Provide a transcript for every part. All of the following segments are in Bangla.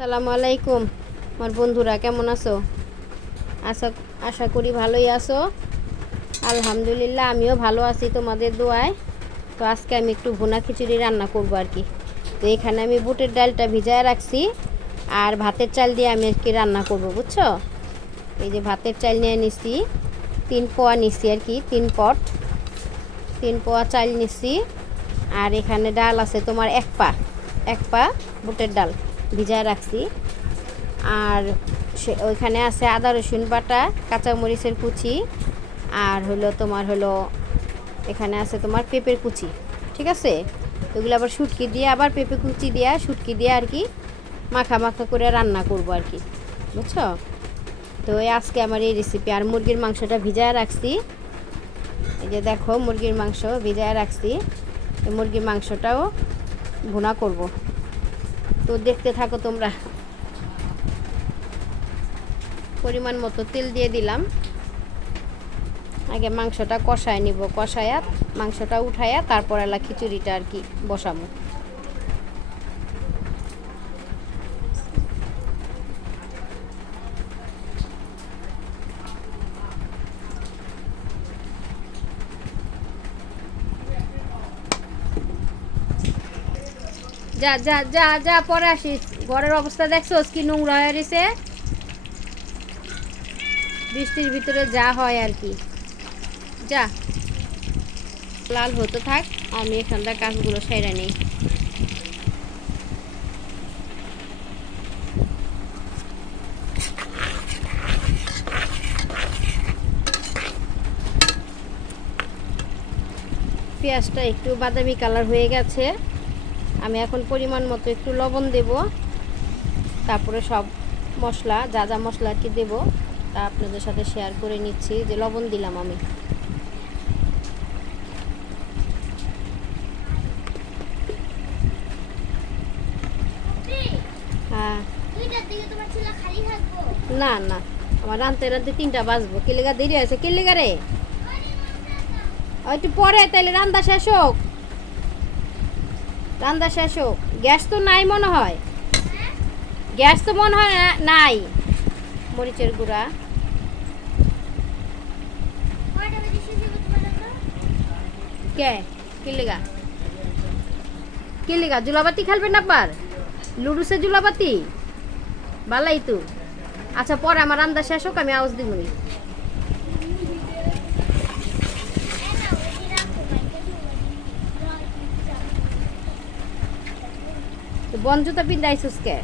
আসসালামু আলাইকুম আমার বন্ধুরা, কেমন আছো? আশা আশা করি ভালোই আছো। আলহামদুলিল্লাহ, আমিও ভালো আছি তোমাদের দোয়ায়। তো আজকে আমি একটু ভুনা খিচুড়ি রান্না করব আর কি। তো এখানে আমি বুটের ডালটা ভিজায় রাখছি, আর ভাতের চাল দিয়ে আমি আর কি রান্না করব, বুঝছো? এই যে ভাতের চাল নিয়ে নিছি, 3 পোয়া নিছি আর কি, 3 পোয়া চাল নিছি। আর এখানে ডাল আছে তোমার 1 পা বুটের ডাল ভিজায় রাখছি। আর ওইখানে আছে আদা রসুন বাটা, কাঁচামরিচের কুচি, আর হলো এখানে আছে তোমার পেঁপের কুচি। ঠিক আছে, ওগুলো আবার শুটকি দিয়ে, আবার পেঁপে কুচি দিয়ে শুটকি দিয়ে আর কি মাখা মাখা করে রান্না করব আর কি, বুঝছো? তো আজকে আমার এই রেসিপি। আর মুরগির মাংসটা ভিজায় রাখছি, এই যে দেখো মুরগির মাংস ভিজায় রাখছি। এই মুরগির মাংসটাও ভুনা করব, তো দেখতে থাকো তোমরা। পরিমাণ মতো তেল দিয়ে দিলাম। আগে মাংসটা কষায় নিব, কষায়া মাংসটা উঠায়া তারপর এলা খিচুড়িটা আর কি বসাবো। যা যা যা যা পরে আসিস, ঘরের অবস্থা দেখছোস কি নোংরা হয়ে রয়েছে। বৃষ্টির ভিতরে যা হয় আর কি। যা, লাল হতে থাক, আমি এখানকার কাজগুলো সেরে নিই। পেঁয়াজটা একটু বাদামি কালার হয়ে গেছে, আমি এখন পরিমাণ মতো একটু লবণ দেব। তারপরে সব মশলা, যা যা মশলা আর কি দেবো তা আপনাদের সাথে শেয়ার করে নিচ্ছি। যে লবণ দিলাম আমি, হ্যাঁ। না না, আমার রাঁধতে রাঁধতে 3টা বাজবো। কি লেগা দেরি আছে? কি লেগা রে? একটু পরে তাইলে রান্না শেষ হোক, রান্না শেষ হোক। গ্যাস তো নাই মনে হয়, গ্যাস তো মনে হয় নাই। মরিচের গুঁড়া, কে কি লেগা? কি লেগা? জুলাবাতি খেলবেন আবার? লুডুসে জুলাবাতি ভালাই তো। আচ্ছা, পরে আমার রান্না শেষ হোক, আমি আওয়াজ দিবনি। বন জুতা পিন্দাইছিস কে?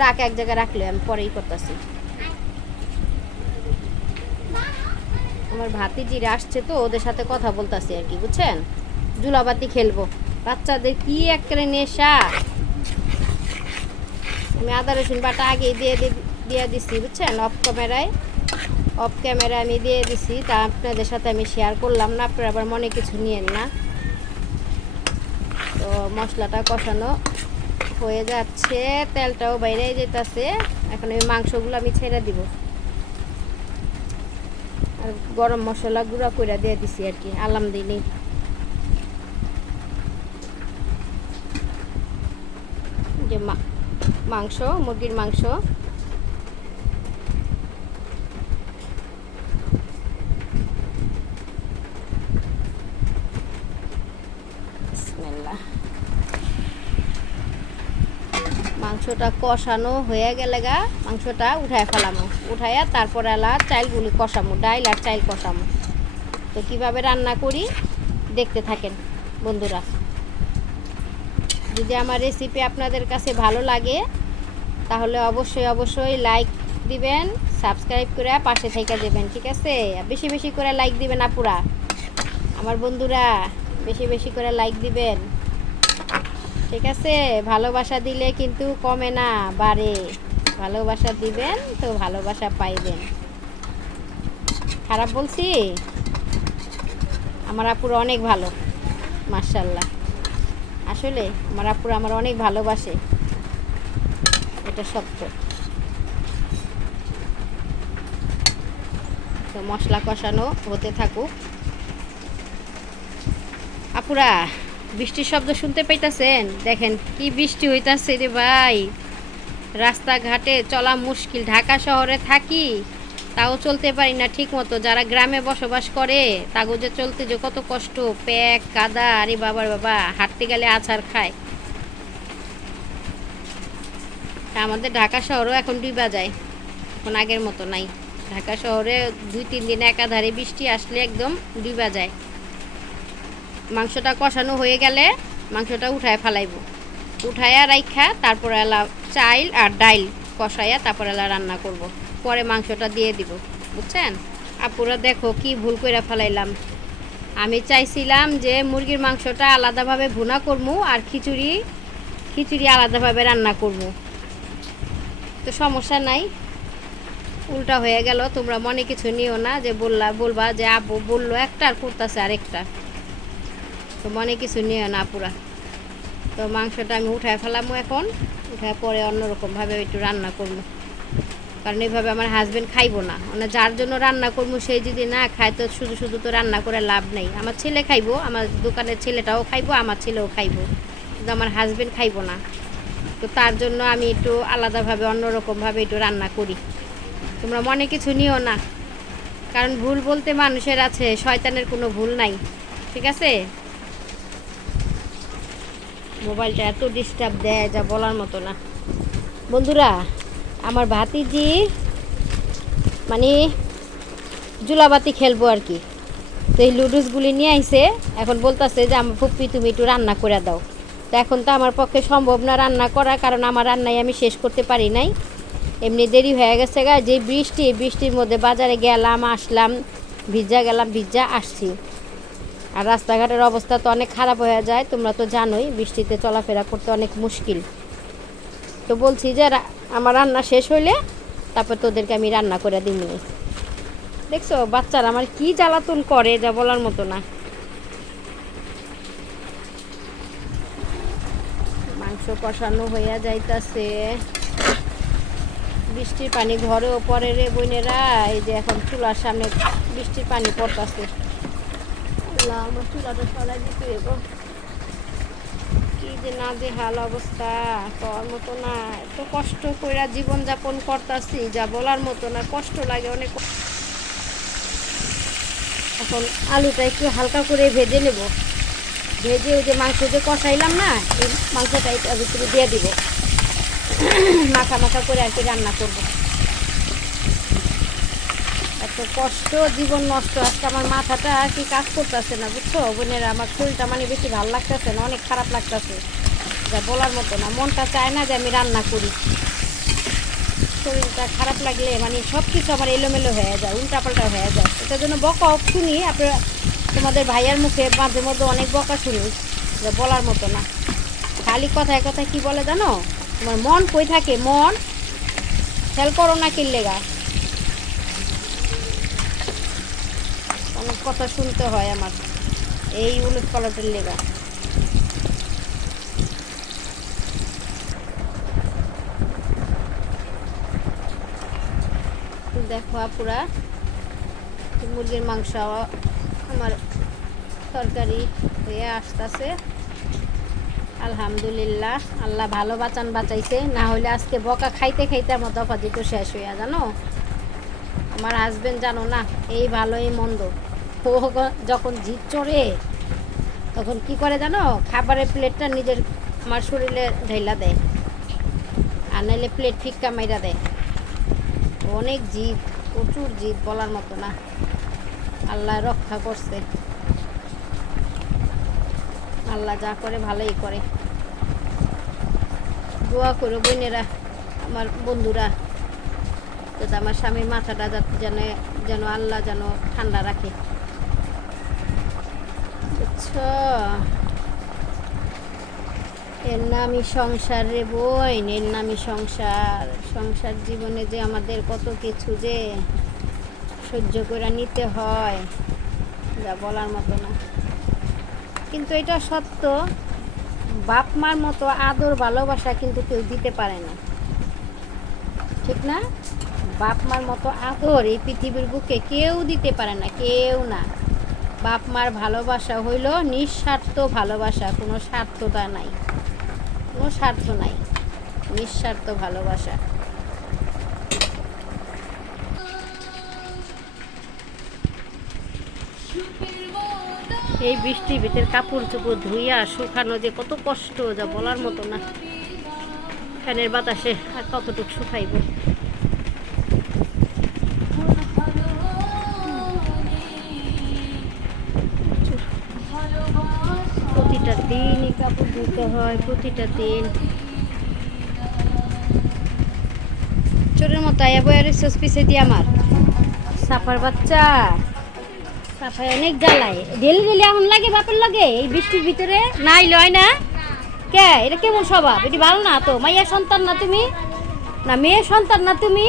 রাখ, এক জায়গায় রাখলে আমি পরেই করতেছি। আমার ভাতিজিরা আসছে, তো ওদের সাথে কথা বলতেছি আর কি, বুঝছেন? জুলাবাতি খেলবো, বাচ্চাদের কি একেবারে নেশা। আমি আদা রসুন বাটা আগে দিয়ে দিছি, বুঝছেন? অফ ক্যামেরায় আমি দিয়ে দিছি, তা আপনাদের সাথে আমি শেয়ার করলাম না, আপনারা আবার মনে কিছু নিয়েন না। তো মশলাটা কষানো হয়ে যাচ্ছে, তেলটাও বাইরে যেতেছে। এখন আমি মাংসগুলো আমি ছেড়ে দিব, আর গরম মশলা গুঁড়া করে দিয়ে দিছি আর কি, আলাম দিইনি। যে মাংস, মুরগির মাংস, মাংসটা কষানো হয়ে গেলে মাংসটা উঠায় ফেলামো, উঠাইয়া তারপর এলা চাইলগুলি কষামো, ডাইল আর চাইল কষামো। তো কিভাবে রান্না করি দেখতে থাকেন বন্ধুরা। যদি আমার রেসিপি আপনাদের কাছে ভালো লাগে তাহলে অবশ্যই লাইক দিবেন, সাবস্ক্রাইব করে পাশে থেকে দেবেন, ঠিক আছে? বেশি বেশি করে লাইক দিবেন আপুরা, আমার বন্ধুরা, বেশি বেশি করে লাইক দিবেন, ঠিক আছে? ভালোবাসা দিলে কিন্তু কমে না, বাড়ে। ভালোবাসা দিবেন তো ভালোবাসা পাইবেন। খারাপ বলছি? আমার আপুরা অনেক ভালো, মাশাআল্লাহ। আসলে আমার আপুরা আমার অনেক ভালোবাসে, এটা সত্য। তো মশলা কষানো হতে থাকুক আপুরা। বৃষ্টির শব্দ শুনতে পাইতাছেন? দেখেন কি বৃষ্টি হইতাছে রে ভাই, রাস্তাঘাটে চলা মুশকিল। ঢাকা শহরে থাকি তাও চলতে পারি না ঠিক মতো, যারা গ্রামে বসবাস করে তাগো যে চলতে যে কত কষ্ট, প্যাক কাদা, আরে বাবার বাবা, হাঁটতে গেলে আছাড় খায়। আমাদের ঢাকা শহরও এখন ডুবা যায়, এখন আগের মতো নাই। ঢাকা শহরে 2-3 দিন একাধারে বৃষ্টি আসলে একদম ডুবা যায়। মাংসটা কষানো হয়ে গেলে মাংসটা উঠায় ফেলাইব, উঠাইয়া রাইখা তারপরে এলা চাইল আর ডাইল কষাইয়া তারপরে এলা রান্না করব, পরে মাংসটা দিয়ে দিব, বুঝছেন? আপুরা দেখো কি ভুল করে ফেলাইলাম। আমি চাইছিলাম যে মুরগির মাংসটা আলাদাভাবে ভুনা করবো আর খিচুড়ি খিচুড়ি আলাদাভাবে রান্না করবো, তো সমস্যা নাই, উল্টা হয়ে গেল। তোমরা মনে কিছু নিও না যে বলবা যে আব্বু বললো একটা আর করতেছে আরেকটা, তো মনে কিছু নিও না আপুরা। তো মাংসটা আমি উঠায় ফেলামো এখন, উঠায় পরে অন্যরকমভাবে একটু রান্না করবো, কারণ এইভাবে আমার হাজব্যান্ড খাইবো না। মানে যার জন্য রান্না করবো সেই যদি না খায় তো শুধু শুধু তো রান্না করে লাভ নেই। আমার ছেলে খাইবো, আমার দোকানের ছেলেটাও খাইবো, আমার ছেলেও খাইবো, কিন্তু আমার হাজব্যান্ড খাইবো না। তো তার জন্য আমি একটু আলাদাভাবে অন্যরকমভাবে একটু রান্না করি, তোমরা মনে কিছু নিও না, কারণ ভুল বলতে মানুষের আছে, শয়তানের কোনো ভুল নাই, ঠিক আছে? মোবাইলটা এত ডিস্টার্ব দেয় যা বলার মতো না। বন্ধুরা, আমার ভাতিজি মানে জুলাবাতি খেলবো আর কি, তো এই লুডুসগুলি নিয়ে আইছে, এখন বলতেছে যে আমার ফুপ্পি তুমি একটু রান্না করে দাও। তো এখন তো আমার পক্ষে সম্ভব না রান্না করা, কারণ আমার রান্নাই আমি শেষ করতে পারি নাই, এমনি দেরি হয়ে গেছে গা। যে বৃষ্টির মধ্যে বাজারে গেলাম আসলাম, ভিজা গেলাম ভিজা আসছি, আর রাস্তাঘাটের অবস্থা তো অনেক খারাপ হয়ে যায়, তোমরা তো জানোই বৃষ্টিতে চলাফেরা করতে অনেক মুশকিল। তো বলছি যে আমার রান্না শেষ হইলে তারপর তোদেরকে আমি রান্না করে দিই। দেখছো বাচ্চারা আমার কি জ্বালাতন করে যা বলার মতো না। মাংস কষানো হইয়া যাইতাছে, বৃষ্টির পানি ঘরেও পড়ে রে বোনেরা, এই যে এখন চুলার সামনে বৃষ্টির পানি পড়তাছে, আমার চুলাটা সরাই দিতে হবে, কি যে না যে হাল অবস্থা করার মতো না। এত কষ্ট করে জীবনযাপন করতেছি যা বলার মতো না, কষ্ট লাগে অনেক। এখন আলুটা একটু হালকা করে ভেজে নেব, ভেজে ওই যে মাংস যে কষাইলাম না, এই মাংসটা এটার ভিতরে দিয়ে দিব, মাখা মাখা করে আর কি রান্না করব। এত কষ্ট, জীবন নষ্ট, আজকে আমার মাথাটা আর কি কাজ করতেছে না, বুঝছো বোনেরা? আমার শরীরটা মানে বেশি ভালো লাগতেছে না, অনেক খারাপ লাগতেছে যা বলার মতো না। মনটা চায় না যে আমি রান্না করি, শরীরটা খারাপ লাগলে মানে সব কিছু আমার এলোমেলো হয়ে যায়, উল্টাপাল্টা হয়ে যায়। এটার জন্য বকা শুনি, আপনারা তোমাদের ভাইয়ার মুখে মাঝে মধ্যে অনেক বকা শুনি যা বলার মতো না। খালি কথায় কথায় কি বলে জানো, তোমার মন কই থাকে, মন খেয়াল করো না কিনলেগা, অনেক কথা শুনতে হয় আমার এই উলট পালটের লেগা। দেখো আপুরা, মুরগির মাংস আমার তরকারি হয়ে আসতেছে, আলহামদুলিল্লাহ। আল্লাহ ভালো বাঁচাইছে, না হলে আজকে বকা খাইতে খাইতে আমার দফা দিত শেষ হইয়া। জানো আমার হাজবেন্ড জানো না এই ভালো এই মন্দ, ও যখন জিদ চড়ে তখন কি করে জানো, খাবারের প্লেটটা নিজের আমার শরীরে ঢেলা দেয়, আর নাইলে প্লেট ফিক্কা মাইরা দেয়। অনেক জিদ, প্রচুর জিদ বলার মতো না। আল্লাহ রক্ষা করছে, আল্লাহ যা করে ভালোই করে। দোয়া করো বোনেরা, আমার বন্ধুরা, যাতে আমার স্বামীর মাথাটা যেন আল্লাহ যেন ঠান্ডা রাখে, বুঝছো? এর নামই সংসার রে বোন, এর নামই সংসার। সংসার জীবনে যে আমাদের কত কিছু যে সহ্য করে নিতে হয় যা বলার মতো না। কিন্তু এটা সত্য, বাপ মার মতো আদর ভালোবাসা কিন্তু কেউ দিতে পারে না, ঠিক না? বাপ মার মতো আদর এই পৃথিবীর বুকে কেউ দিতে পারে না, কেউ না। বাপ মার ভালোবাসা হইল নিঃস্বার্থ ভালোবাসা, কোনো স্বার্থতা নাই, কোনো স্বার্থ নাই, নিঃস্বার্থ ভালোবাসা। এই বৃষ্টির ভিতরে কাপড় চোপড় ধুইয়া শুকানো যে কত কষ্ট, যা বলার মতো না। ফ্যানের বাতাসে আর কতটুকু শুকাইব। প্রতিটা দিনই কাপড় ধুতে হয়, প্রতিটা দিন। চোরের মতো আয়া বয়ার পিছে দিয়ে আমার সাফার বাচ্চা সাফাই অনেক জ্বালায়। ডেলি ডেলি এখন লাগে বাপের লাগে এই বৃষ্টির ভিতরে, নাই লয় না কে? এটা কেমন স্বভাব? এটি ভালো না তো। মাইয়া সন্তান না তুমি, না মেয়ে সন্তান না তুমি?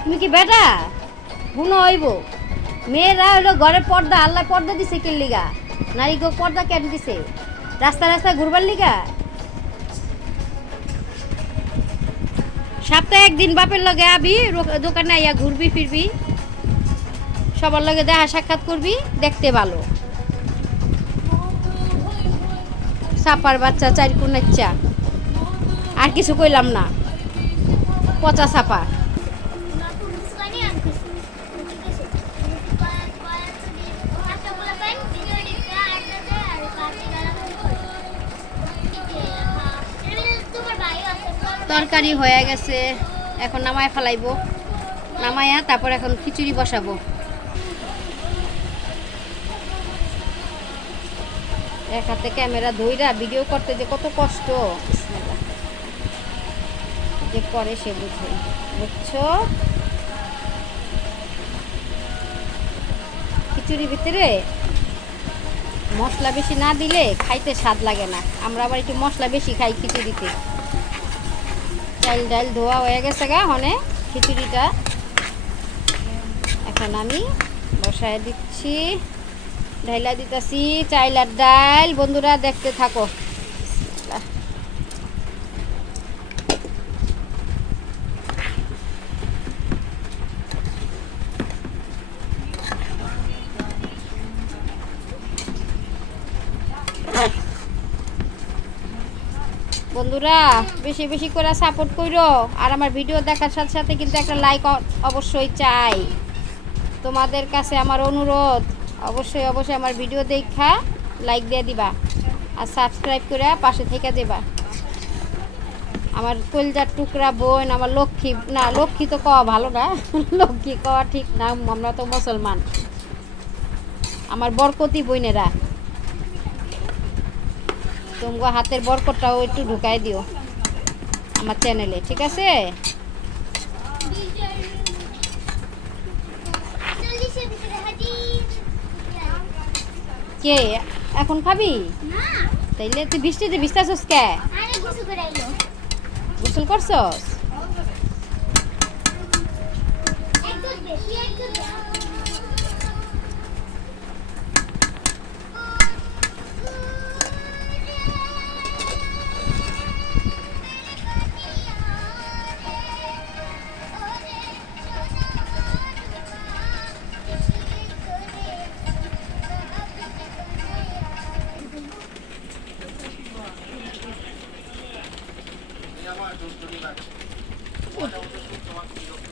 তুমি কি বেটা বুনো হইব? মেয়েরা হলো ঘরের পর্দা, আল্লাহ পর্দা দিছে কে লিগা? নারীকে পর্দা কেন দিছে? রাস্তা রাস্তায় ঘুরবার লিগা? সপ্তাহে একদিন বাপের লগে আবি, দোকানে আইয়া ঘুরবি ফিরবি, সবার লগে দেখা সাক্ষাৎ করবি, দেখতে ভালো। সাপার বাচ্চা, চারিকুনাচ্চা, আর কিছু কইলাম না, পচা সাপা। তরকারি হয়ে গেছে, এখন নামায় ফেলাইবো, নামায়া তারপর এখন খিচুড়ি বসাবো। এক হাতে ক্যামেরা ধইরা ভিডিও করতে যে কত কষ্ট, যে করে সে বুঝে, বুঝছো? খিচুড়ির ভিতরে মশলা বেশি না দিলে খাইতে স্বাদ লাগে না। আমরা আবার একটু মশলা বেশি খাই খিচুড়িতে। চাল ডাল ধোয়া হয়ে গেছে গা, হনে খিচুড়িটা এখন আমি বসায় দিচ্ছি, ঢাইলা দিতেছি চাইল আর ডাল। বন্ধুরা দেখতে থাকো। বন্ধুরা বেশি বেশি করে সাপোর্ট করো, আর আমার ভিডিও দেখার সাথে সাথে কিন্তু একটা লাইক অবশ্যই চাই। তোমাদের কাছে আমার অনুরোধ, অবশ্যই অবশ্যই আমার ভিডিও দেখা লাইক দিয়ে দিবা, আর সাবস্ক্রাইব করে পাশে থেকে দেবা। আমার কলজার টুকরা বোন, আমার লক্ষ্মী, না লক্ষ্মী তো কওয়া ভালো না, লক্ষ্মী কওয়া ঠিক না, আমরা তো মুসলমান। আমার বরকতি বোনেরা, তোমরা হাতের বরকতটাও একটু ঢুকাই দিও আমার চ্যানেলে, ঠিক আছে? কে এখন খাবি? তাইলে তুই বৃষ্টিতে ভিজতাছস কে? গোসল করছস?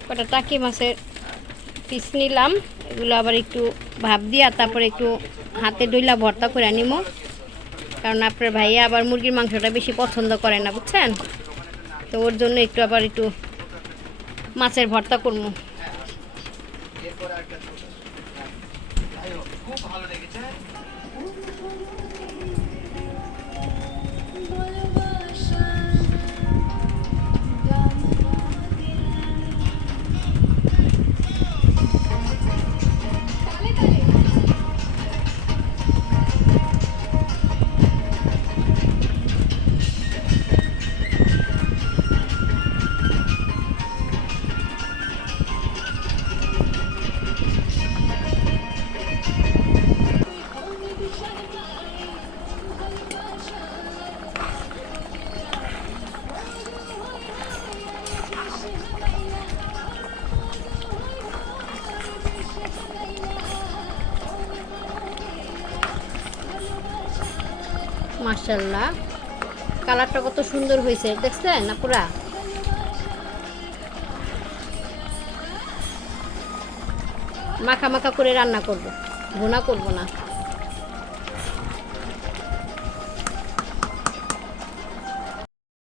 কটা টাকি মাছের পিস নিলাম, এগুলো আবার একটু ভাপ দিয়া তারপরে একটু হাতে ডইলা ভর্তা করে নিমো, কারণ আপনার ভাইয়া আবার মুরগির মাংসটা বেশি পছন্দ করে না, বুঝছেন? তো ওর জন্য একটু আবার একটু মাছের ভর্তা করবো। মাশাআল্লাহ কালারটা কত সুন্দর হয়েছে দেখছেন না পুরা। মাখা মাখা করে রান্না করব, ভুনা করব না।